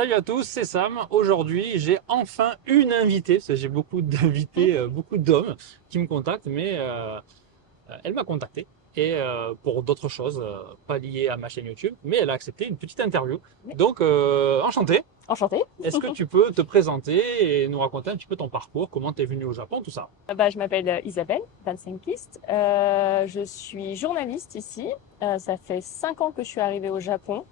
Salut à tous, c'est Sam. Aujourd'hui, j'ai enfin une invitée, parce que j'ai beaucoup d'invités, beaucoup d'hommes qui me contactent, mais elle m'a contacté et pour d'autres choses, pas liées à ma chaîne YouTube, mais elle a accepté une petite interview. Donc, enchanté. Enchantée. Est-ce que tu peux te présenter et nous raconter un petit peu ton parcours, comment tu es venu au Japon, tout ça? Je m'appelle Isabelle Van Senkist. Je suis journaliste ici. Ça fait 5 ans que je suis arrivée au Japon.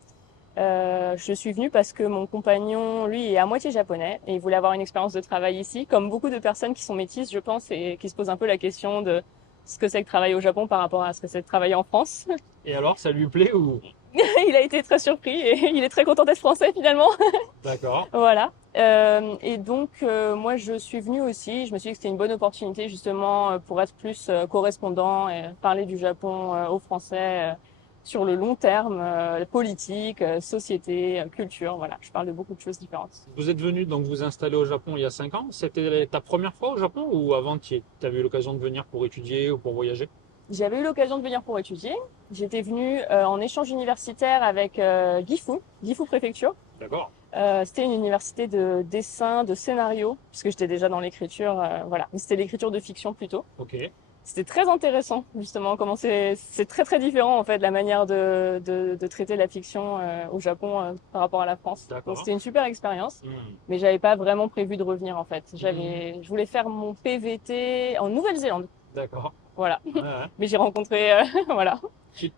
Je suis venue parce que mon compagnon, lui, est à moitié japonais et il voulait avoir une expérience de travail ici, comme beaucoup de personnes qui sont métisses, je pense, et qui se posent un peu la question de ce que c'est que travailler au Japon par rapport à ce que c'est de travailler en France. Et alors, ça lui plaît ou? Il a été très surpris et il est très content d'être français finalement. D'accord. Voilà. Moi, je suis venue aussi. Je me suis dit que c'était une bonne opportunité justement pour être plus correspondant et parler du Japon aux Français sur le long terme, politique, société, culture. Voilà, je parle de beaucoup de choses différentes. Vous êtes venu donc vous installer au Japon il y a 5 ans. C'était ta première fois au Japon ou avant tu avais eu l'occasion de venir pour étudier ou pour voyager? J'avais eu l'occasion de venir pour étudier. J'étais venue en échange universitaire avec Gifu Préfecture. D'accord. C'était une université de dessin, de scénario, puisque j'étais déjà dans l'écriture. Voilà, mais c'était l'écriture de fiction plutôt. Ok. C'était très intéressant, justement, comment c'est très très différent en fait de la manière de traiter la fiction au Japon par rapport à la France. Donc D'accord. c'était une super expérience, Hmm. mais j'avais pas vraiment prévu de revenir en fait. Hmm. Je voulais faire mon PVT en Nouvelle-Zélande, D'accord. voilà. Ouais, ouais. Mais j'ai rencontré, voilà,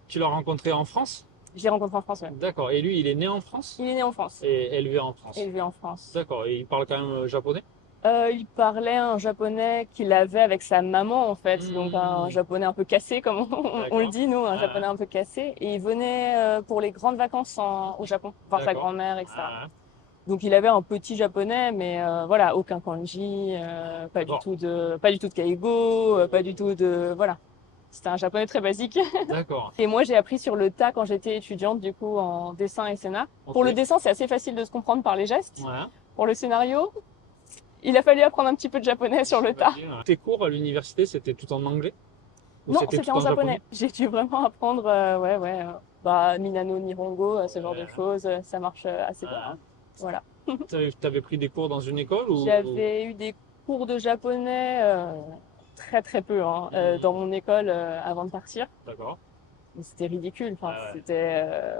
Tu l'as rencontré en France? j'ai rencontré en France. Ouais. D'accord. Et lui, il est né en France Il est né en France, et élevé en France. élevé en France. D'accord. Et il parle quand même japonais? Il parlait un japonais qu'il avait avec sa maman en fait, donc un Hmm. japonais un peu cassé comme on le D'accord. dit nous, un Ouais, japonais un peu cassé. Et il venait pour les grandes vacances au Japon, voir sa d'accord. grand-mère, etc. Ouais, Donc il avait un petit japonais, mais voilà, aucun kanji, d'accord. pas du tout de keigo, pas du tout de voilà. C'était un japonais très basique. D'accord. Et moi j'ai appris sur le tas quand j'étais étudiante du coup en dessin et scénar. Ok. Pour le dessin c'est assez facile de se comprendre par les gestes. Ouais. Pour le scénario, il a fallu apprendre un petit peu de japonais sur le tas. J'imagine. Tes cours à l'université, c'était tout en anglais ou Non, c'était c'était tout en en japonais? japonais. J'ai dû vraiment apprendre, Minano Nihongo, ce genre de Ouais. choses. Ça marche assez bien. Ouais. Hein. Voilà. T'avais pris des cours dans une école ou? J'avais eu des cours de japonais très très peu hein, dans Hmm. mon école avant de partir. D'accord. Mais c'était ridicule. Ouais, Enfin, ouais.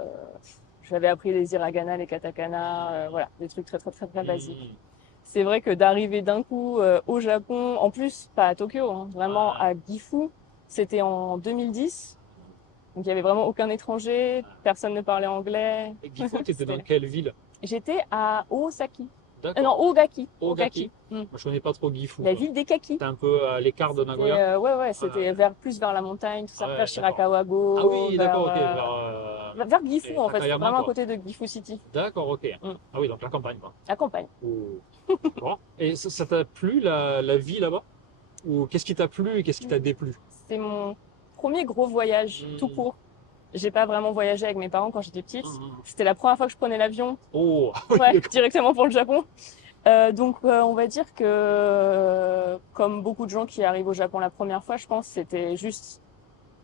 j'avais appris les hiragana, les katakana, voilà, des trucs très très très très basiques. Hmm. C'est vrai que d'arriver d'un coup au Japon, en plus pas à Tokyo, hein, vraiment Ouais. à Gifu, c'était en 2010. Donc il y avait vraiment aucun étranger, personne ne parlait anglais. Et Gifu, t'étais dans C'était... quelle ville? J'étais à Osaki. D'accord. Non, Ogaki. Ogaki. Ogaki. Hmm. Moi, je connais pas trop Gifu, La quoi. ville des kakis. C'était un peu à l'écart de C'était, Nagoya. ouais, Ouais, c'était vers, plus vers la montagne, tout ça, vers ouais, d'accord. Ah Shirakawa-go, oui, d'accord, ok. vers Gifu Et en fait, c'était Takayama, vraiment à quoi. côté de Gifu City. D'accord, ok. Hmm. Ah oui, donc la campagne, quoi. À campagne. Oh. Bon. Et ça t'a plu la vie là-bas? Ou qu'est-ce qui t'a plu et qu'est-ce qui t'a déplu? C'est mon premier gros voyage tout Hmm. court. J'ai pas vraiment voyagé avec mes parents quand j'étais petite. Hmm. C'était la première fois que je prenais l'avion, Oh, ah oui, ouais, d'accord. directement pour le Japon. On va dire que, comme beaucoup de gens qui arrivent au Japon la première fois, je pense, c'était juste,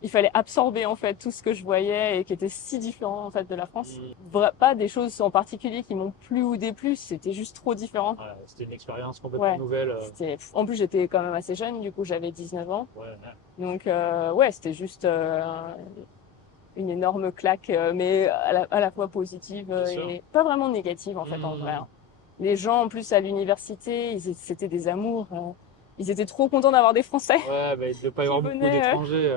il fallait absorber en fait tout ce que je voyais et qui était si différent en fait de la France. Hmm. Pas des choses en particulier qui m'ont plu ou déplu, c'était juste trop différent. Ouais, c'était une expérience complètement Ouais, nouvelle. en plus j'étais quand même assez jeune, du coup j'avais 19 ans, Ouais, ouais, donc ouais, c'était juste une énorme claque, mais à la fois positive bien sûr. et pas vraiment négative en fait en vrai. Hmm. Hein. Les gens en plus à l'université, c'était des amours. Ils étaient trop contents d'avoir des Français Ouais, bah, il ne devait pas y qui avoir beaucoup venaient. d'étrangers.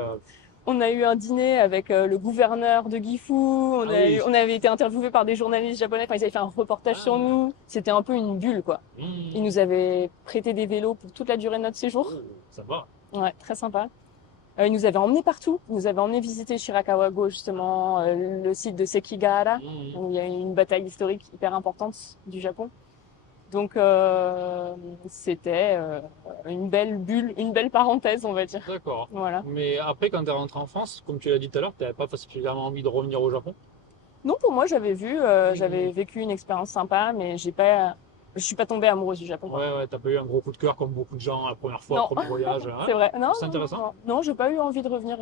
On a eu un dîner avec le gouverneur de Gifu. Ah oui. On avait été interviewés par des journalistes japonais. Enfin, ils avaient fait un reportage sur Ah. nous. C'était un peu une bulle quoi. Ils Hmm. nous avaient prêté des vélos pour toute la durée de notre séjour. Oh, ça va. Ouais, très sympa. Ils nous avaient emmenés partout. Ils nous avaient emmenés visiter Shirakawa-go, justement, le site de Sekigahara, Hmm. où il y a une bataille historique hyper importante du Japon. Donc, c'était une belle bulle, une belle parenthèse, on va dire. D'accord. Voilà. Mais après, quand tu es rentré en France, comme tu l'as dit tout à l'heure, tu n'avais pas particulièrement envie de revenir au Japon. Non, pour moi, Hmm. j'avais vécu une expérience sympa, mais je suis pas tombée amoureuse du Japon, quoi. Ouais, ouais, t'as pas eu un gros coup de cœur comme beaucoup de gens la première fois, Non, premier voyage. Hein. c'est vrai. Non, C'est non, non, intéressant. non. Non, j'ai pas eu envie de revenir.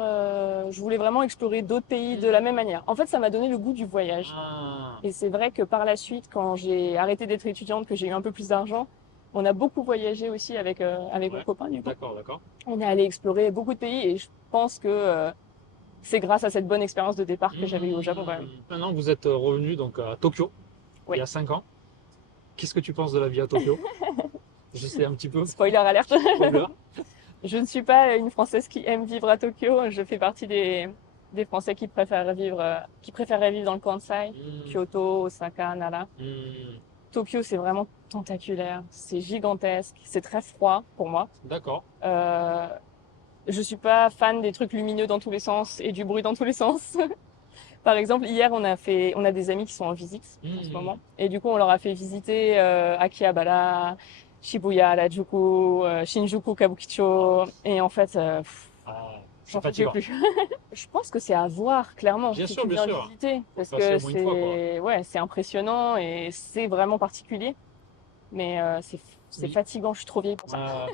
Je voulais vraiment explorer d'autres pays de la même manière. En fait, ça m'a donné le goût du voyage. Ah, Et c'est vrai que par la suite, quand j'ai arrêté d'être étudiante, que j'ai eu un peu plus d'argent, on a beaucoup voyagé aussi avec mon Ouais. copain du coup. D'accord, d'accord. On est allé explorer beaucoup de pays et je pense que c'est grâce à cette bonne expérience de départ que j'avais eu au Japon quand même. Maintenant, vous êtes revenu donc à Tokyo il Oui. y a 5 ans. Qu'est-ce que tu penses de la vie à Tokyo? Je sais un petit peu. Spoiler alerte. Spoiler. Je ne suis pas une Française qui aime vivre à Tokyo. Je fais partie des Français qui préféraient vivre dans le Kansai, Hmm, Kyoto, Osaka, Nara. hmm, Tokyo, c'est vraiment tentaculaire. C'est gigantesque. C'est très froid pour moi. d'accord. Euh, je suis pas fan des trucs lumineux dans tous les sens et du bruit dans tous les sens. Par exemple, hier, on a des amis qui sont en visite en ce Hmm, moment. Et du coup, on leur a fait visiter Akihabara, Shibuya, Harajuku, Shinjuku, Kabukicho. Et en fait, ah, c'est j'en pouvais fatigant. plus. Je pense que c'est à voir, clairement, si tu Bien viens sûr. visiter. Faut Parce passer que au moins une fois, quoi. ouais, c'est impressionnant et c'est vraiment particulier. Mais c'est Oui. fatigant, je suis trop vieille pour ça. Euh,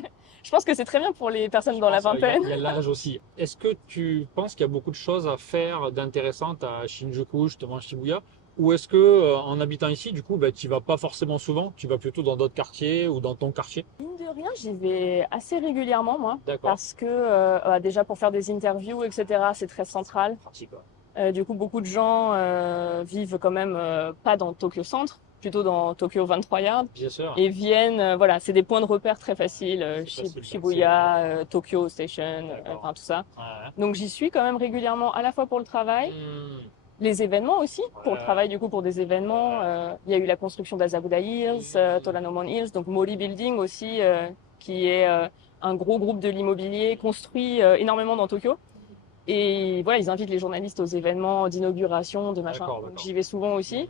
Je pense que c'est très bien pour les personnes je dans la pense vingtaine. il y a l'âge aussi. Est-ce que tu penses qu'il y a beaucoup de choses à faire d'intéressantes à Shinjuku, justement à Shibuya? Ou est-ce que en habitant ici, du coup, bah, tu vas pas forcément souvent, tu vas plutôt dans d'autres quartiers ou dans ton quartier? Mine de rien, j'y vais assez régulièrement, moi, D'accord. parce que déjà pour faire des interviews, etc., c'est très central. Pratique, quoi. Du coup, beaucoup de gens vivent quand même pas dans Tokyo Centre, plutôt dans Tokyo 23 Yard, Bien sûr. et viennent, voilà, c'est des points de repère très faciles, C'est facile d'accès. Shibuya, Tokyo Station, D'accord. enfin tout ça. Ouais. Donc j'y suis quand même régulièrement, à la fois pour le travail, Hmm, les événements aussi, pour le ouais. travail du coup pour des événements. Ouais. Il y a eu la construction d'Azabuda Hills, Toranomon Hills, donc Mori Building aussi, qui est un gros groupe de l'immobilier construit énormément dans Tokyo. Et voilà, ils invitent les journalistes aux événements d'inauguration, de machin. D'accord, Donc d'accord. j'y vais souvent Hmm. aussi.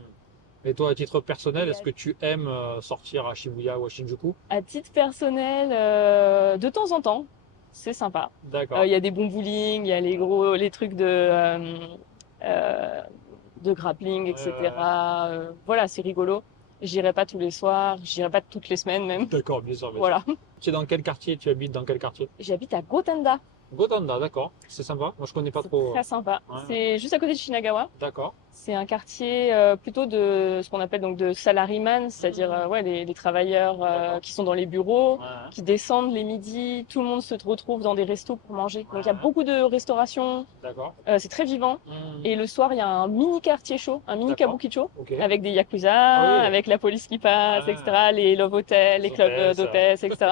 Et toi, à titre personnel, Et est-ce que tu aimes sortir à Shibuya ou à Shinjuku? à titre personnel, de temps en temps, c'est sympa. D'accord. Il y a des bons bowling, il y a les trucs euh, de grappling, Ouais. etc. Voilà, c'est rigolo. J'irai pas tous les soirs, j'irai pas toutes les semaines même. D'accord, bien sûr, bien sûr. Voilà. Tu es dans quel quartier? Tu habites dans quel quartier? J'habite à Gotenda. Gotanda, d'accord. C'est sympa. Moi, je connais pas C'est trop. très sympa. Ouais, C'est juste à côté de Shinagawa. d'accord. C'est un quartier plutôt de ce qu'on appelle donc de salaryman, c'est-à-dire ouais, les travailleurs D'accord. qui sont dans les bureaux, Ouais, qui descendent les midis. Tout le monde se retrouve dans des restos pour manger. Donc il y a ouais, beaucoup de restauration. d'accord. C'est très vivant. Hmm, Et le soir, il y a un mini quartier chaud, un mini d'accord. kabukicho, Ok. avec des yakuza, Ah oui. avec la police qui passe, Ouais, etc., les love hotels, les les clubs hôtels, ça. d'hôtesse, etc.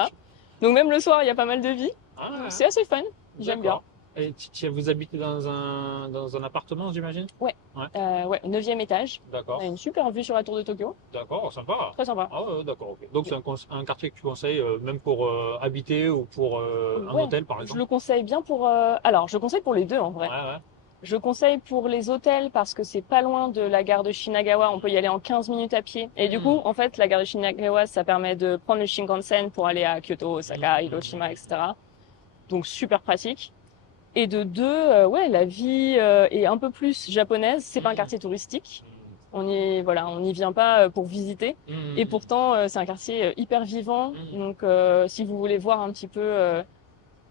Donc même le soir, il y a pas mal de vie. Donc Ah, c'est assez fun. J'aime bien. d'accord. Et vous habitez dans un appartement, j'imagine? Ouais. Ouais, Ouais, 9e étage. On a d'accord. une super vue sur la tour de Tokyo. D'accord, sympa. Très sympa. Ah ouais, d'accord, ok. Donc c'est un quartier que tu conseilles même pour habiter ou pour un Ouais, hôtel, par je exemple? le conseille bien pour. Alors, je conseille pour les deux en Ouais, vrai. ouais. Je conseille pour les hôtels parce que c'est pas loin de la gare de Shinagawa. On peut y aller en 15 minutes à pied. Et du coup, Hmm, en fait, la gare de Shinagawa, ça permet de prendre le Shinkansen pour aller à Kyoto, Osaka, Hiroshima, hmm. etc. Donc super pratique. Et de deux, ouais, la vie est un peu plus japonaise. C'est pas un Hmm, quartier touristique. Voilà, on n'y vient pas pour visiter. Et hmm, pourtant, c'est un quartier hyper vivant. hmm, Donc, si vous voulez voir un petit peu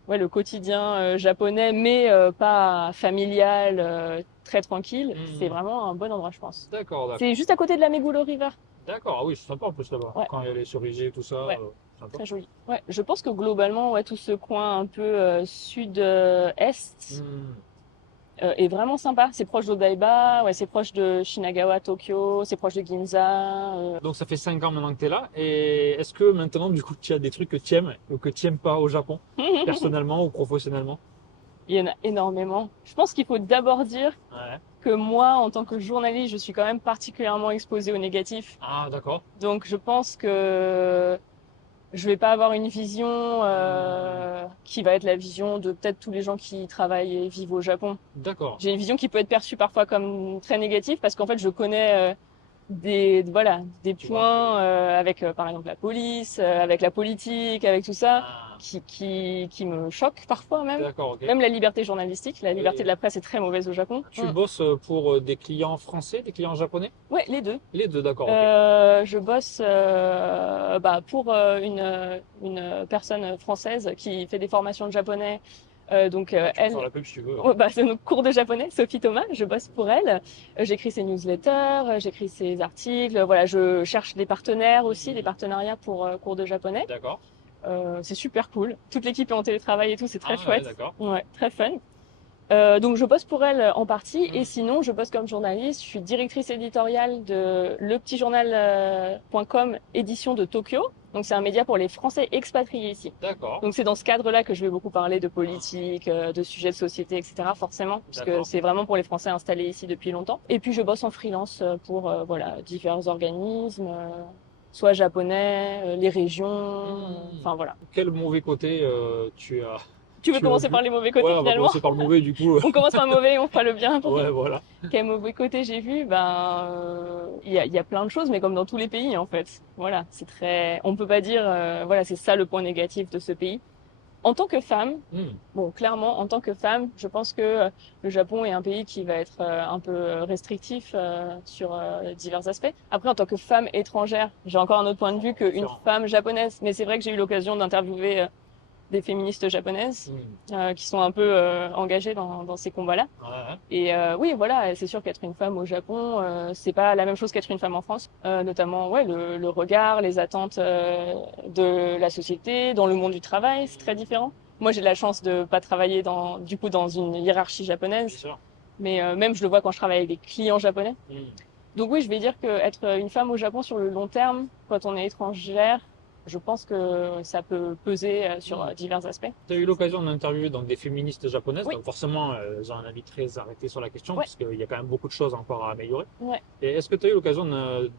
ouais, le quotidien japonais, mais pas familial, très tranquille, c'est hmm. vraiment un bon endroit, je pense. D'accord, C'est d'accord. juste à côté de la Meguro River. D'accord, ah oui, c'est sympa en plus là-bas. Ouais, Quand il y a les cerisiers, tout ça, ouais, sympa. très joli. Ouais, je pense que globalement, ouais, tout ce coin un peu sud-est Hmm. est vraiment sympa. C'est proche d'Odaiba, ouais, c'est proche de Shinagawa, Tokyo, c'est proche de Ginza. Donc ça fait 5 ans maintenant que tu es là. Et est-ce que maintenant, du coup, tu as des trucs que tu aimes ou que tu n'aimes pas au Japon, personnellement ou professionnellement? Il y en a énormément. Je pense qu'il faut d'abord dire Ouais. que moi, en tant que journaliste, je suis quand même particulièrement exposée au négatif. Ah, d'accord. Donc, je pense que je vais pas avoir une vision Hmm. qui va être la vision de peut-être tous les gens qui travaillent et vivent au Japon. D'accord. J'ai une vision qui peut être perçue parfois comme très négative parce qu'en fait, je connais des Tu vois? points avec par exemple la police, avec la politique, avec tout ça Ah, qui me choquent parfois même. d'accord, ok. Même la liberté journalistique, la liberté de Et la presse est très mauvaise au Japon. tu bosses pour des clients français, des clients japonais? Ouais, les deux. Les deux, d'accord, ok. Je bosse pour une personne française qui fait des formations de japonais Tu peux Elle, faire la pub si tu veux. ouais, bah, c'est notre cours de japonais, Sophie Thomas, je bosse pour elle. J'écris ses newsletters, j'écris ses articles, voilà, je cherche des partenaires aussi, des partenariats pour cours de japonais. D'accord. C'est super cool. Toute l'équipe est en télétravail et tout, c'est très Ah ouais, chouette. d'accord. Ouais, très fun. Donc je bosse pour elle en partie et Hmm. sinon je bosse comme journaliste. Je suis directrice éditoriale de lepetitjournal.com édition de Tokyo. Donc c'est un média pour les Français expatriés ici. D'accord. Donc c'est dans ce cadre-là que je vais beaucoup parler de politique, de sujets de société, etc. Forcément, parce que D'accord. c'est vraiment pour les Français installés ici depuis longtemps. Et puis je bosse en freelance pour voilà divers organismes, soit japonais, les régions, enfin voilà. Quel mauvais côté Tu veux tu as commencer vu? par les mauvais Ouais, côtés on va finalement? commencer par le mauvais du coup. On commence par le mauvais et on fera le bien. Ouais, voilà. Quel mauvais côté j'ai vu? Ben, il y a plein de choses, mais comme dans tous les pays en fait. Voilà, c'est très. On peut pas dire, voilà, c'est ça le point négatif de ce pays. En tant que femme, Hmm. bon, clairement, en tant que femme, je pense que le Japon est un pays qui va être un peu restrictif sur divers aspects. Après, en tant que femme étrangère, j'ai encore un autre point de vue qu'une Différent. femme japonaise. Mais c'est vrai que j'ai eu l'occasion d'interviewer des féministes japonaises Hmm. qui sont un peu engagées dans ces combats-là. Ouais. Et oui, voilà, c'est sûr qu'être une femme au Japon, c'est pas la même chose qu'être une femme en France. Notamment, ouais, le regard, les attentes de la société, dans le monde du travail, c'est très différent. Moi, j'ai la chance de pas travailler du coup, dans une hiérarchie Bien japonaise, sûr. mais même je le vois quand je travaille avec des clients japonais. Hmm. Donc oui, je vais dire que être une femme au Japon sur le long terme, quand on est étrangère, je pense que ça peut peser sur divers aspects. Tu as eu l'occasion d'interviewer donc des féministes japonaises, Oui, donc forcément elles ont un avis très arrêté sur la question, ouais, puisqu'il y a quand même beaucoup de choses encore à améliorer. ouais, Et est-ce que tu as eu l'occasion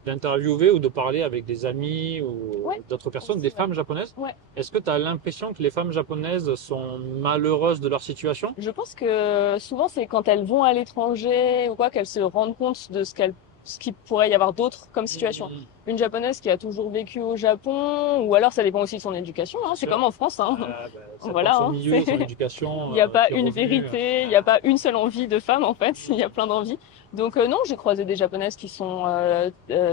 d'interviewer ou de parler avec des amis ou ouais, d'autres personnes, aussi, des femmes japonaises? ouais. Est-ce que tu as l'impression que les femmes japonaises sont malheureuses de leur situation? Je pense que souvent c'est quand elles vont à l'étranger ou quoi qu'elles se rendent compte de ce qu'il pourrait y avoir d'autre comme situation. Hmm. Une japonaise qui a toujours vécu au Japon, ou alors ça dépend aussi de son éducation, hein, Bien c'est sûr. comme en France, hein. Ben, ça dépend de Voilà, son hein, milieu, son éducation, il n'y a pas ses une revenus. vérité, il n'y a pas une seule envie de femme en fait, il y a plein d'envies. Donc non, j'ai croisé des japonaises qui sont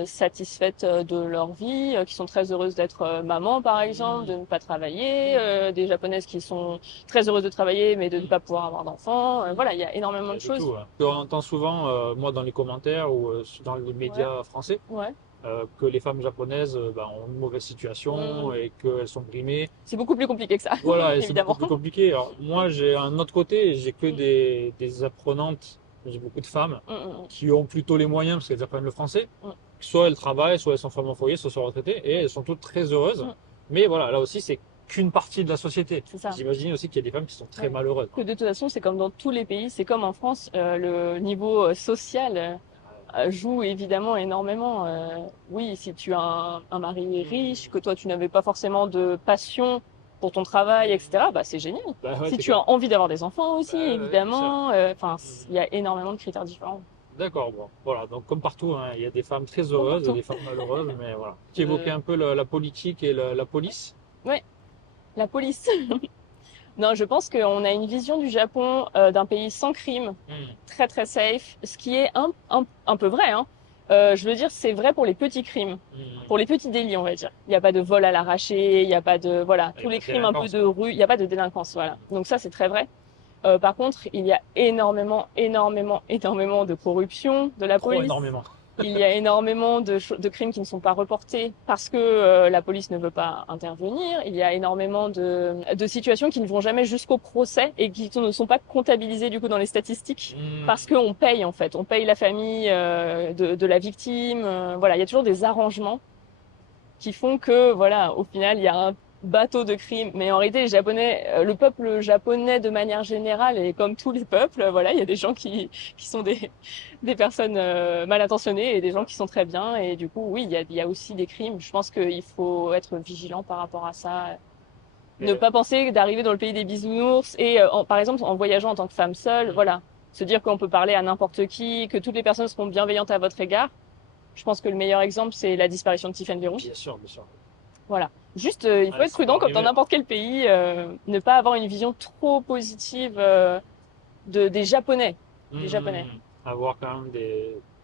satisfaites de leur vie, qui sont très heureuses d'être maman par exemple, de ne pas travailler, des japonaises qui sont très heureuses de travailler mais de ne pas pouvoir avoir d'enfants. Voilà, il y a énormément Il y de a de choses. tout, hein. On entend souvent, moi, dans les commentaires ou dans les Ouais, médias français, ouais. que les femmes japonaises ben, ont une mauvaise situation Mm. et qu'elles sont brimées. C'est beaucoup plus compliqué que ça, Voilà, et c'est beaucoup évidemment. plus compliqué. Alors, moi, j'ai un autre côté, j'ai que Mm, des apprenantes, j'ai beaucoup de femmes mm, mm, qui ont plutôt les moyens parce qu'elles apprennent le français. mm, Soit elles travaillent, soit elles sont femmes au foyer, soit elles sont retraitées, et elles sont toutes très heureuses. mm. Mais voilà, là aussi, c'est qu'une partie de la société. C'est ça. J'imagine aussi qu'il y a des femmes qui sont très Ouais. malheureuses. Que de toute façon, c'est comme dans tous les pays, c'est comme en France, le niveau social joue évidemment énormément. Oui, si tu as un mari riche, que toi tu n'avais pas forcément de passion pour ton travail, etc., bah c'est génial. Bah ouais, Si c'est tu clair. as envie d'avoir des enfants aussi, Bah ouais, bien sûr. évidemment, enfin, il y a énormément de critères différents. D'accord, bon, voilà, donc comme partout, hein, il y a des femmes très Comme heureuses et partout. des femmes malheureuses, mais voilà. Tu évoquais Euh, un peu la politique et la police. ouais, la police. Non, je pense qu'on a une vision du Japon d'un pays sans crime, Hmm, très très safe, ce qui est un peu vrai, hein. Je veux dire, c'est vrai pour les petits crimes, hmm. pour les petits délits, on va dire. Il n'y a pas de vol à l'arraché, il n'y a pas de, voilà, Il y a tous pas les de crimes un peu délinquance, de quoi. rue, il n'y a pas de délinquance, voilà. Donc ça, c'est très vrai. Par contre, il y a énormément, énormément, énormément de corruption de la Trop police. énormément. Il y a énormément de crimes qui ne sont pas reportés parce que la police ne veut pas intervenir. Il y a énormément de situations qui ne vont jamais jusqu'au procès et qui ne sont pas comptabilisées du coup dans les statistiques Hmm. parce qu'on paye en fait. On paye la famille de la victime. Voilà, il y a toujours des arrangements qui font que, voilà, au final, il y a un bateau de crimes. Mais en réalité, les Japonais, le peuple japonais de manière générale, et comme tous les peuples, voilà, il y a des gens qui sont des personnes mal intentionnées et des gens qui sont très bien. Et du coup, oui, il y a aussi des crimes. Je pense qu'il faut être vigilant par rapport à ça. Ne Et, pas penser d'arriver dans le pays des bisounours et, par exemple, en voyageant en tant que femme seule, hmm, voilà, se dire qu'on peut parler à n'importe qui, que toutes les personnes seront bienveillantes à votre égard. Je pense que le meilleur exemple, c'est la disparition de Tiffany Véron. bien sûr, bien sûr. Voilà. Juste, il faut Ouais, être ça peut prudent comme dans arriver. n'importe quel pays, ne pas avoir une vision trop positive des Japonais. Des Japonais. Avoir quand même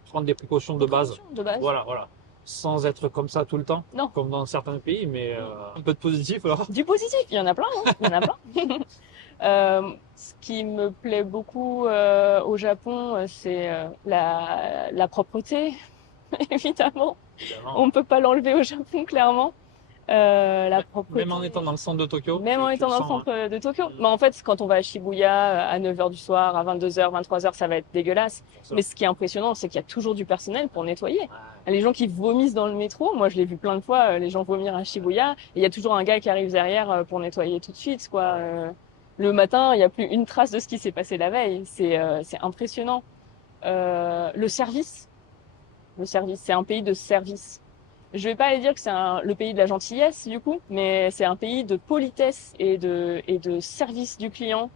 prendre des précautions Des de base. précautions de base. Voilà, voilà. Sans être comme ça tout le temps, Non. comme dans certains pays, mais un peu de positif alors. Du positif, il y en a plein, hein. Il y en a plein. Ce qui me plaît beaucoup au Japon, c'est la propreté, évidemment. On Évidemment. ne peut pas l'enlever au Japon, clairement. La Même propreté, en étant dans le centre de Tokyo, même en tu étant le dans le sens, hein. centre de Tokyo. Mm. Mais en fait, quand on va à Shibuya à 9 heures du soir, à 22 heures, 23 heures, ça va être dégueulasse. Bien sûr. Mais ce qui est impressionnant, c'est qu'il y a toujours du personnel pour nettoyer. Ouais. Les gens qui vomissent dans le métro, moi je l'ai vu plein de fois, les gens vomir à Shibuya, et il y a toujours un gars qui arrive derrière pour nettoyer tout de suite, quoi. Le matin, il n'y a plus une trace de ce qui s'est passé la veille. C'est impressionnant. Le service, c'est un pays de service. Je vais pas aller dire que c'est le pays de la gentillesse, du coup, mais c'est un pays de politesse et de service du client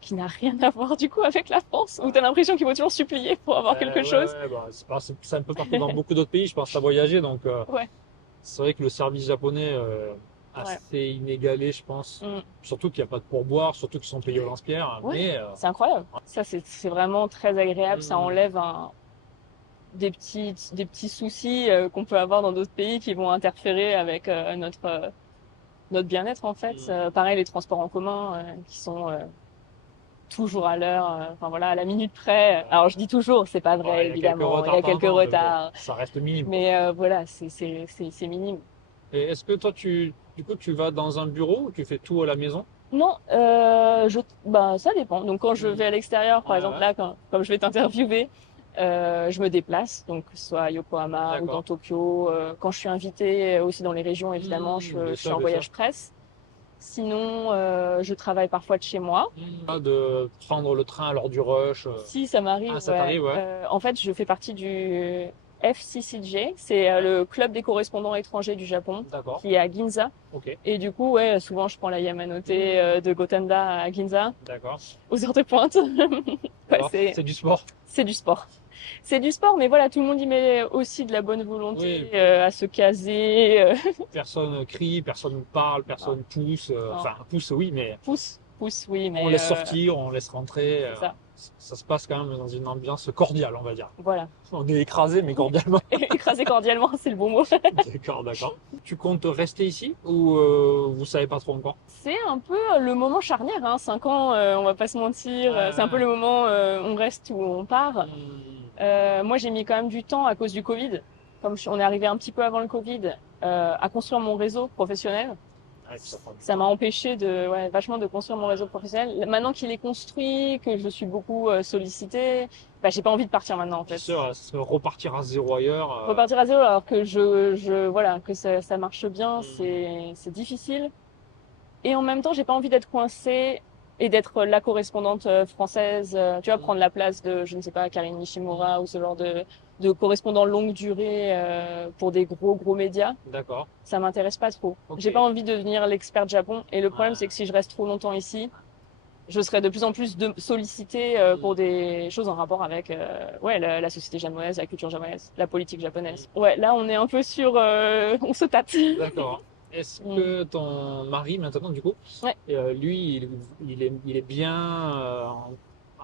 qui n'a rien à voir, du coup, avec la France, où tu as l'impression qu'il faut toujours supplier pour avoir quelque Ouais, chose. ouais, bah, c'est un peu partout dans beaucoup d'autres pays, je pense, à voyager, donc Ouais, c'est vrai que le service japonais ouais. assez inégalé, je pense. Mm. Surtout qu'il n'y a pas de pourboire, surtout qu'ils sont payés au lance-pierre, Ouais, mais c'est incroyable. Ça, c'est vraiment très agréable. Ça mm, enlève des petits soucis qu'on peut avoir dans d'autres pays qui vont interférer avec notre bien-être, en fait. mm, Pareil, les transports en commun qui sont toujours à l'heure, enfin voilà, à la minute près. Alors je dis toujours, c'est pas ouais, vrai, il y a quelques évidemment, il y retards a de temps en quelques temps, mais bon, retards, ça reste minime, quoi. mais voilà, c'est minime. Et est-ce que toi, du coup, tu vas dans un bureau ou tu fais tout à la maison? Non, bah ça dépend. Donc quand je Mm. vais à l'extérieur, par Ouais, exemple ouais, là, comme je vais t'interviewer, je me déplace, donc que ce soit à Yokohama ou dans d'accord. Tokyo. Quand je suis invitée aussi dans les régions, évidemment, je, Bien je suis sûr, en bien sûr. voyage presse. Sinon, je travaille parfois de chez moi. Pas de prendre le train à l'heure du rush. Si, ça m'arrive, Ah, ça ouais. t'arrive, ouais. En fait, je fais partie du FCCJ, c'est Ouais, le club des correspondants étrangers du Japon, d'accord. qui est à Ginza. Ok. Et du coup, ouais, souvent je prends la Yamanote de Gotanda à Ginza, D'accord. aux heures de pointe. Ouais, D'accord. C'est du sport. c'est du sport. C'est du sport, mais voilà, tout le monde y met aussi de la bonne volonté Oui, à se caser. personne crie, personne parle, Non, personne pousse. non. Enfin, pousse, oui, mais Pousse, oui, on mais laisse sortir, on laisse rentrer. c'est ça. Ça se passe quand même dans une ambiance cordiale, on va dire. Voilà. On est écrasé, mais cordialement. Écraser cordialement, c'est le bon mot. D'accord, d'accord. Tu comptes rester ici ou vous savez pas trop encore? C'est un peu le moment charnière, hein. 5 ans, on va pas se mentir. C'est un peu Ouais. le moment on reste ou on part. Hmm. Moi, j'ai mis quand même du temps à cause du Covid. Comme on est arrivé un petit peu avant le Covid, à construire mon réseau professionnel. Ouais, ça prend du Ça m'a temps. empêché ouais, vachement de construire mon réseau professionnel. Maintenant qu'il est construit, que je suis beaucoup sollicitée, bah, j'ai pas envie de partir maintenant, en Puis fait. se repartir à zéro ailleurs. Repartir à zéro alors que voilà, que ça marche bien, Hmm. c'est difficile. Et en même temps, j'ai pas envie d'être coincée et d'être la correspondante française, tu vois, prendre la place de, je ne sais pas, Karine Nishimura ou ce genre de correspondant longue durée pour des gros médias. D'accord. Ça m'intéresse pas trop. Ok. J'ai pas envie de devenir l'expert Japon. Et le problème, c'est que Ouais. si je reste trop longtemps ici, je serai de plus en plus sollicitée pour Hmm. des choses en rapport avec ouais, la société japonaise, la culture japonaise, la politique Hmm. japonaise. Ouais, là, on est un peu sur... on se tâte. D'accord. Est-ce Mm. que ton mari, maintenant, du coup, Ouais. lui, il est bien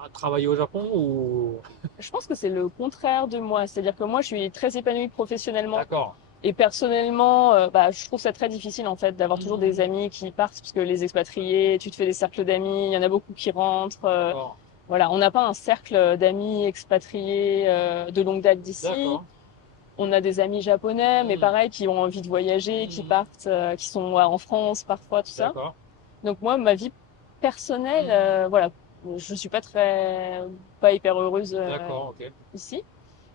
à travailler au Japon ou... Je pense que c'est le contraire de moi. C'est-à-dire que moi, je suis très épanouie professionnellement. D'accord. Et personnellement, bah, je trouve ça très difficile en fait d'avoir toujours des Hmm. amis qui partent parce que les expatriés, tu te fais des cercles d'amis, il y en a beaucoup qui rentrent. D'accord. Voilà, on n'a pas un cercle d'amis expatriés de longue date d'ici. D'accord. On a des amis japonais, mais Hmm. pareil, qui ont envie de voyager, qui Hmm. partent, qui sont ouais, en France parfois, tout ça. D'accord. Donc moi, ma vie personnelle, Hmm. voilà, je suis pas hyper heureuse D'accord, ok. ici.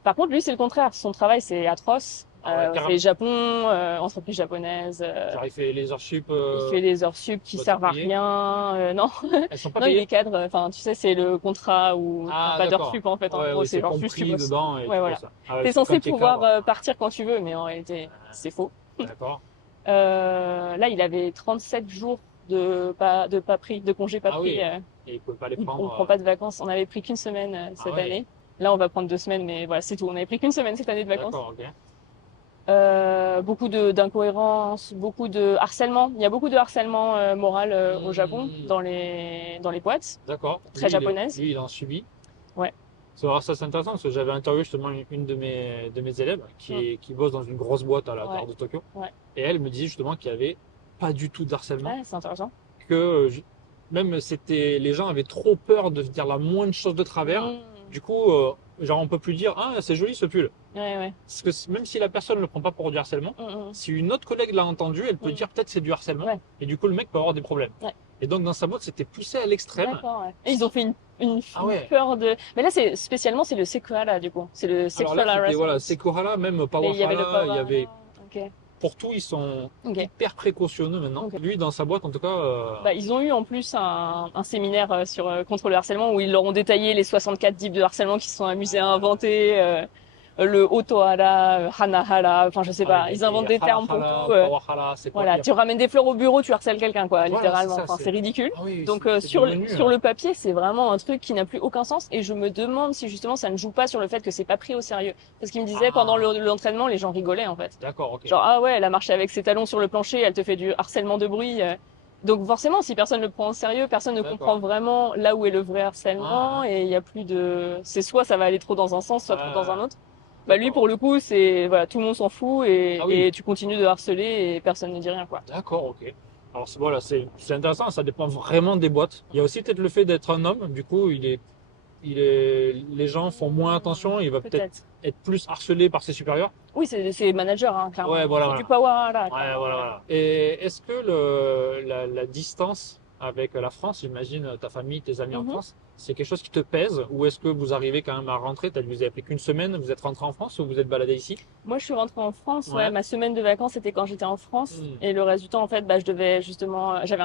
Par contre, lui, c'est le contraire. Son travail, c'est atroce. Ah ouais, C'est carrément. Japon, entreprise japonaise. Genre, il fait les heures sup, Il fait des heures sup qui pas tout servent à payé. rien. Non, Elles sont pas non, il est payées? cadre. Enfin, tu sais, c'est le contrat où t'as Ah, pas d'heures d'accord. sup en fait. En Ouais, gros, oui, c'est c'est genre juste tu compris bosses. dedans et Ouais, tu fais voilà. ça. Ah, ouais, T'es parce que censé quand tu es pouvoir cadre. partir quand tu veux, mais en réalité, Ah, c'est faux. d'accord. Là, il avait 37 jours de pas pris, de congés pas Ah pris. oui. Et il pouvait pas les On prendre. prend pas de vacances. On avait pris qu'une semaine Ah cette ouais. année. Là, on va prendre 2 semaines, mais voilà, c'est tout. On avait pris qu'une semaine cette année de vacances. D'accord, ok. Beaucoup d'incohérences, beaucoup de harcèlement. Il y a beaucoup de harcèlement moral au Japon Hmm. dans les boîtes, D'accord. très japonaises. Lui, il en subit. Ouais. Ça, c'est intéressant parce que j'avais interviewé justement une de mes élèves Mm. qui bosse dans une grosse boîte à la Ouais. gare de Tokyo. Ouais. Et elle me disait justement qu'il n'y avait pas du tout de harcèlement, Ouais, c'est intéressant. que Même les gens avaient trop peur de se dire la moindre chose de travers. Mm. Du coup, genre, on peut plus dire, ah, c'est joli ce pull. Ouais, ouais. Parce que même si la personne ne le prend pas pour du harcèlement, Mm, mm, si une autre collègue l'a entendu, elle peut mm. dire peut-être c'est du harcèlement. Ouais. Et du coup, le mec peut avoir des problèmes. Ouais. Et donc, dans sa boîte, c'était poussé à l'extrême. D'accord, ouais. Et ils ont fait Ah une ouais. peur de. Mais là, spécialement, c'est le Sequoia, du coup. C'est le Alors là, sexual c'était, harassment. voilà, Sequoia, même Mais il y avait le Powerhala, il y power. avait, Ok. pour tout, ils sont Ok. hyper précautionneux maintenant. Ok. Lui, dans sa boîte, en tout cas, Bah, ils ont eu en plus un séminaire sur contre le harcèlement où ils leur ont détaillé les 64 types de harcèlement qui se sont amusés à inventer, le otohara, hanahara, enfin je sais ah, pas, ils il y inventent a des Hala termes pour Hala, tout. Powerhala, c'est quoi? Voilà, tu ramènes des fleurs au bureau, tu harcèles quelqu'un quoi, Voilà, c'est littéralement. ça, Enfin c'est ridicule. ah oui, Donc c'est devenu, sur le papier, c'est vraiment un truc qui n'a plus aucun sens et je me demande si justement ça ne joue pas sur le fait que c'est pas pris au sérieux. Parce qu'il me disait pendant ah, l'entraînement, les gens rigolaient en fait. d'accord, ok. Genre, ah ouais, elle a marché avec ses talons sur le plancher, elle te fait du harcèlement de bruit. Donc forcément, si personne ne le prend au sérieux, personne ne comprend D'accord. vraiment là où est le vrai harcèlement Ah, et il y a plus de... C'est soit ça va aller trop dans un sens, soit trop dans un autre. Bah lui, d'accord. pour le coup, c'est... Voilà, tout le monde s'en fout Ah oui, et tu continues de harceler et personne ne dit rien, quoi. d'accord, ok. Alors voilà, c'est intéressant, ça dépend vraiment des boîtes. Il y a aussi peut-être le fait d'être un homme, du coup, les gens font moins attention, il va peut-être Peut-être. être plus harcelé par ses supérieurs. Oui, c'est manager, hein, clairement. Ouais, Il voilà, faut du voilà. power, là, Ouais, clairement. voilà, voilà. Et est-ce que la distance avec la France, j'imagine ta famille, tes amis en Mhm. France, c'est quelque chose qui te pèse ou est-ce que vous arrivez quand même à rentrer? Peut-être que vous avez pris qu'une semaine, vous êtes rentré en France ou vous êtes baladé ici? Moi, je suis rentrée en France, ouais. Ouais. Ma semaine de vacances, c'était quand j'étais en France. Hmm. Et le reste du temps, en fait, bah, je devais justement... J'avais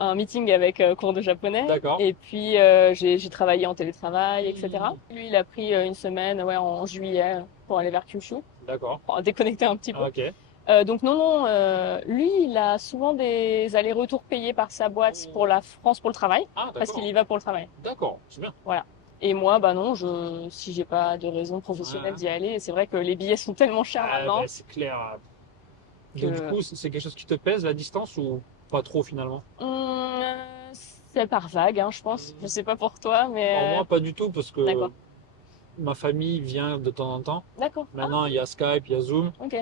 un meeting avec cours de japonais D'accord. et puis j'ai travaillé en télétravail, etc. Hmm. Lui, il a pris une semaine ouais, en juillet pour aller vers Kyushu, D'accord. pour déconnecter un petit peu. Ok. Donc non, non, lui, il a souvent des allers-retours payés par sa boîte pour la France pour le travail, Ah, parce qu'il d'accord. y va pour le travail. D'accord. C'est bien. Voilà. Et moi, bah non, si j'ai pas de raison professionnelle Ouais. d'y aller, c'est vrai que les billets sont tellement chers Ah, maintenant ben, c'est clair. Donc du que coup, c'est quelque chose qui te pèse, la distance, ou pas trop finalement? Hum, c'est par vague, hein, je pense. Je Hmm. sais pas pour toi, Alors mais moi, pas du tout, parce que d'accord. ma famille vient de temps en temps. D'accord. Ah, Maintenant, il y a Skype, il y a Zoom, ok.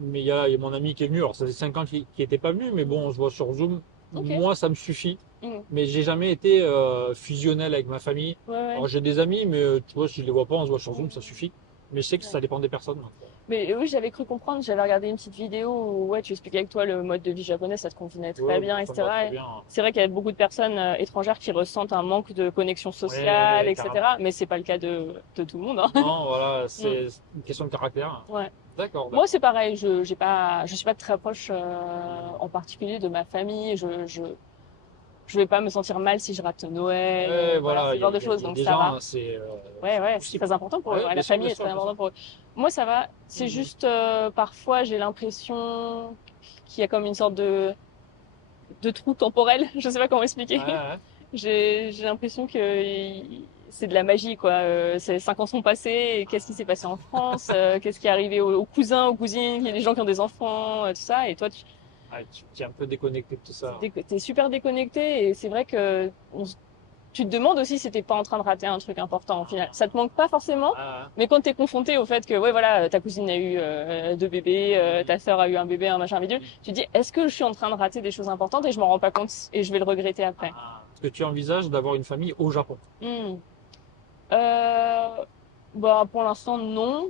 mais il y a mon ami qui est venu. Alors ça fait 5 ans qu'il n'était pas venu, mais bon, on se voit sur Zoom. Ok. Moi, ça me suffit. Mhm. Mais j'ai jamais été fusionnel avec ma famille. Ouais, ouais. Alors j'ai des amis, mais tu vois, si je les vois pas, on se voit sur Zoom, ça Mhm. suffit. Mais je sais que Ouais. ça dépend des personnes. Mais oui, j'avais cru comprendre, j'avais regardé une petite vidéo où ouais, tu expliquais que toi, le mode de vie japonais, ça te convenait très Ouais, bien, bon, ça me va etc. très Et bien. c'est vrai qu'il y a beaucoup de personnes étrangères qui ressentent un manque de connexion sociale, Ouais, carrément. etc. Mais c'est pas le cas de tout le monde, hein. Non, voilà, Mm. c'est une question de caractère. Ouais. D'accord, Moi, d'accord. c'est pareil. Je suis pas très proche en particulier de ma famille. Je vais pas me sentir mal si je rate Noël Ouais, ou voilà voilà, ce genre de il choses. y a Donc des ça va. gens, Ouais, ouais, c'est possible. très important pour eux. Ouais, Ouais, la famille bien est sûr, très bien sûr. importante pour eux. Moi, ça va. C'est Mhm. juste, parfois, j'ai l'impression qu'il y a comme une sorte de trou temporel. Je sais pas comment Ouais, expliquer. ouais. J'ai l'impression que c'est de la magie, quoi. 5 ans sont passés. Et qu'est-ce qui s'est passé en France? Qu'est-ce qui est arrivé aux cousins, aux cousines? Il y a des gens qui ont des enfants, tout ça. Et toi, Ouais, tu es un peu déconnecté de tout ça. t'es super déconnecté. Et c'est vrai que tu te demandes aussi si t'es pas en train de rater un truc important au final. Ça te manque pas forcément, Ah, mais quand t'es confronté au fait que ouais voilà ta cousine a eu 2 bébés, ta sœur a eu un bébé, un machin bidule, tu te dis est-ce que je suis en train de rater des choses importantes et je m'en rends pas compte et je vais le regretter après. est-ce que tu envisages d'avoir une famille au Japon? Hmm. Euh, Bah pour l'instant non.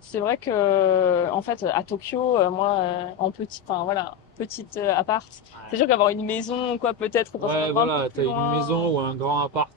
C'est vrai que en fait à Tokyo, moi en petit, enfin voilà petite appart, c'est sûr Ouais. qu'avoir une maison quoi peut-être dans un Ouais, endroit un peu voilà, plus t'as une loin. maison ou un grand appart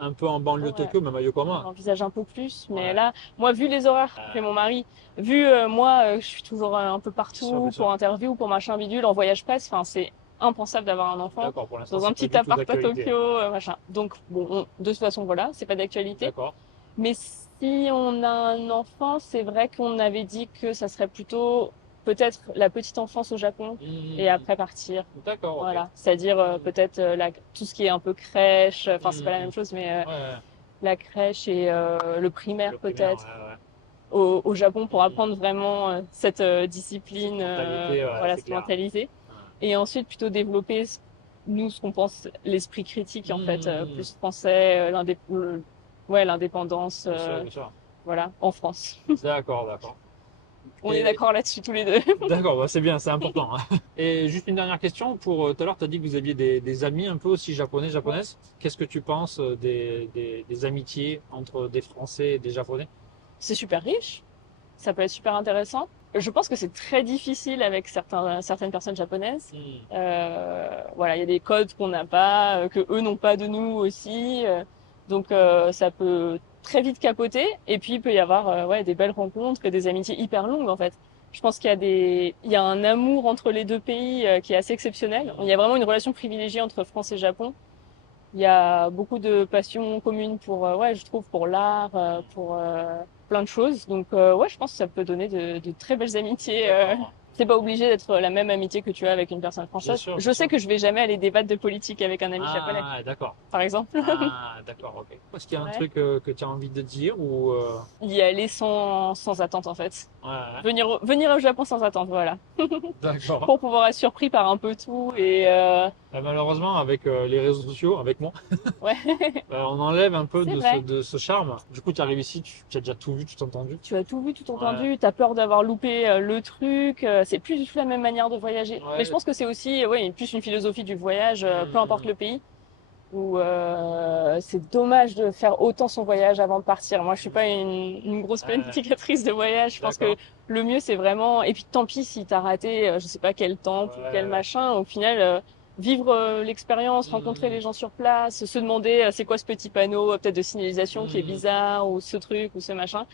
un peu en banlieue de Ouais. Tokyo, même à On Yokohama. envisage un peu plus, mais Ouais. là, moi, vu les horaires que fait mon mari, vu moi, je suis toujours un peu Bien sûr, bien partout sûr. pour interview, pour machin bidule, en voyage presse, enfin, c'est impensable d'avoir un enfant D'accord, pour l'instant, dans un c'est pas petit du tout appart à d'actualité. Tokyo, machin. Donc, bon, de toute façon, voilà, c'est pas d'actualité. D'accord. Mais si on a un enfant, c'est vrai qu'on avait dit que ça serait plutôt peut-être la petite enfance au Japon et Hmm. après partir. D'accord, ok. Voilà, c'est-à-dire Hmm. peut-être tout ce qui est un peu crèche, enfin c'est pas la Hmm. même chose, mais Ouais, la crèche et le primaire le primaire, peut-être ouais, ouais. au Japon pour Hmm. apprendre vraiment cette Cette discipline, mentalité, ouais, voilà, c'est cette clair. mentalité. Et ensuite plutôt développer nous ce qu'on pense l'esprit critique en fait, Hmm. plus français, ouais, l'indépendance, Bien sûr, bien sûr. voilà, en France. D'accord, d'accord. On est Et- d'accord là-dessus tous les deux. D'accord, bah, c'est bien, c'est important, hein. Et juste une dernière question pour tout à l'heure, tu as dit que vous aviez des amis un peu aussi japonais, Ouais. japonaises. Qu'est-ce que tu penses des amitiés entre des Français et des Japonais? C'est super riche. Ça peut être super intéressant. Je pense que c'est très difficile avec certaines personnes japonaises. Hmm, Voilà, il y a des codes qu'on n'a pas, que eux n'ont pas de nous aussi. Donc ça peut très vite capoter. Et puis il peut y avoir ouais, des belles rencontres et des amitiés hyper longues en fait. Je pense il y a un amour entre les deux pays qui est assez exceptionnel. Il y a hmm. vraiment une relation privilégiée entre France et Japon. Il y a beaucoup de passions communes pour, ouais, je trouve, pour l'art, pour plein de choses. Donc, ouais, je pense que ça peut donner de très belles amitiés. D'accord, C'est pas obligé d'être la même amitié que tu as avec une personne bien française. sûr, bien Je sais sûr. que je vais jamais aller débattre de politique avec un ami japonais, Ah, d'accord. par exemple. Ah, d'accord, ok. Est-ce qu'il y a un Ouais. truc que tu as envie de dire ou Y aller sans attente, en fait. ouais, ouais, Venir au Japon sans attente, voilà. d'accord. Pour pouvoir être surpris par un peu tout et, Malheureusement, avec les réseaux sociaux, avec moi, ouais, on enlève un peu c'est vrai. de ce charme. Du coup, tu arrives ici, tu as déjà tout vu, tout entendu. Tu as tout vu, tout Ouais, entendu, t'as peur d'avoir loupé le truc, c'est plus du tout la même manière de voyager. Mais je ouais. pense que c'est aussi ouais, plus une philosophie du voyage, peu importe Hmm, le pays, où c'est dommage de faire autant son voyage avant de partir. Moi, je suis pas une grosse ouais, planificatrice de voyage. Je pense que d'accord. le mieux, c'est vraiment... Et puis tant pis si t'as raté, je sais pas quel temple ou quel Ouais. machin, au final... Vivre l'expérience, rencontrer Hmm, les gens sur place, se demander c'est quoi ce petit panneau peut-être de signalisation qui est hmm, bizarre ou ce truc ou ce machin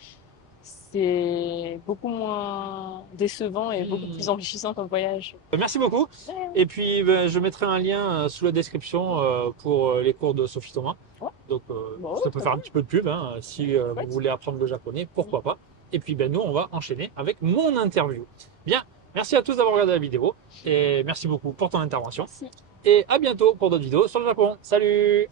c'est beaucoup moins décevant et beaucoup plus hmm. enrichissant comme voyage. Merci beaucoup. Ouais, Et puis, ben, je mettrai un lien sous la description pour les cours de Sophie Thomas. ouais, Donc, bon, ça peut très faire bien, un petit peu de pub, hein, si vous chouette. voulez apprendre le japonais, pourquoi pas. Et puis, ben, nous, on va enchaîner avec mon interview. Bien, merci à tous d'avoir regardé la vidéo et merci beaucoup pour ton intervention. Merci. Et à bientôt pour d'autres vidéos sur le Japon. Salut!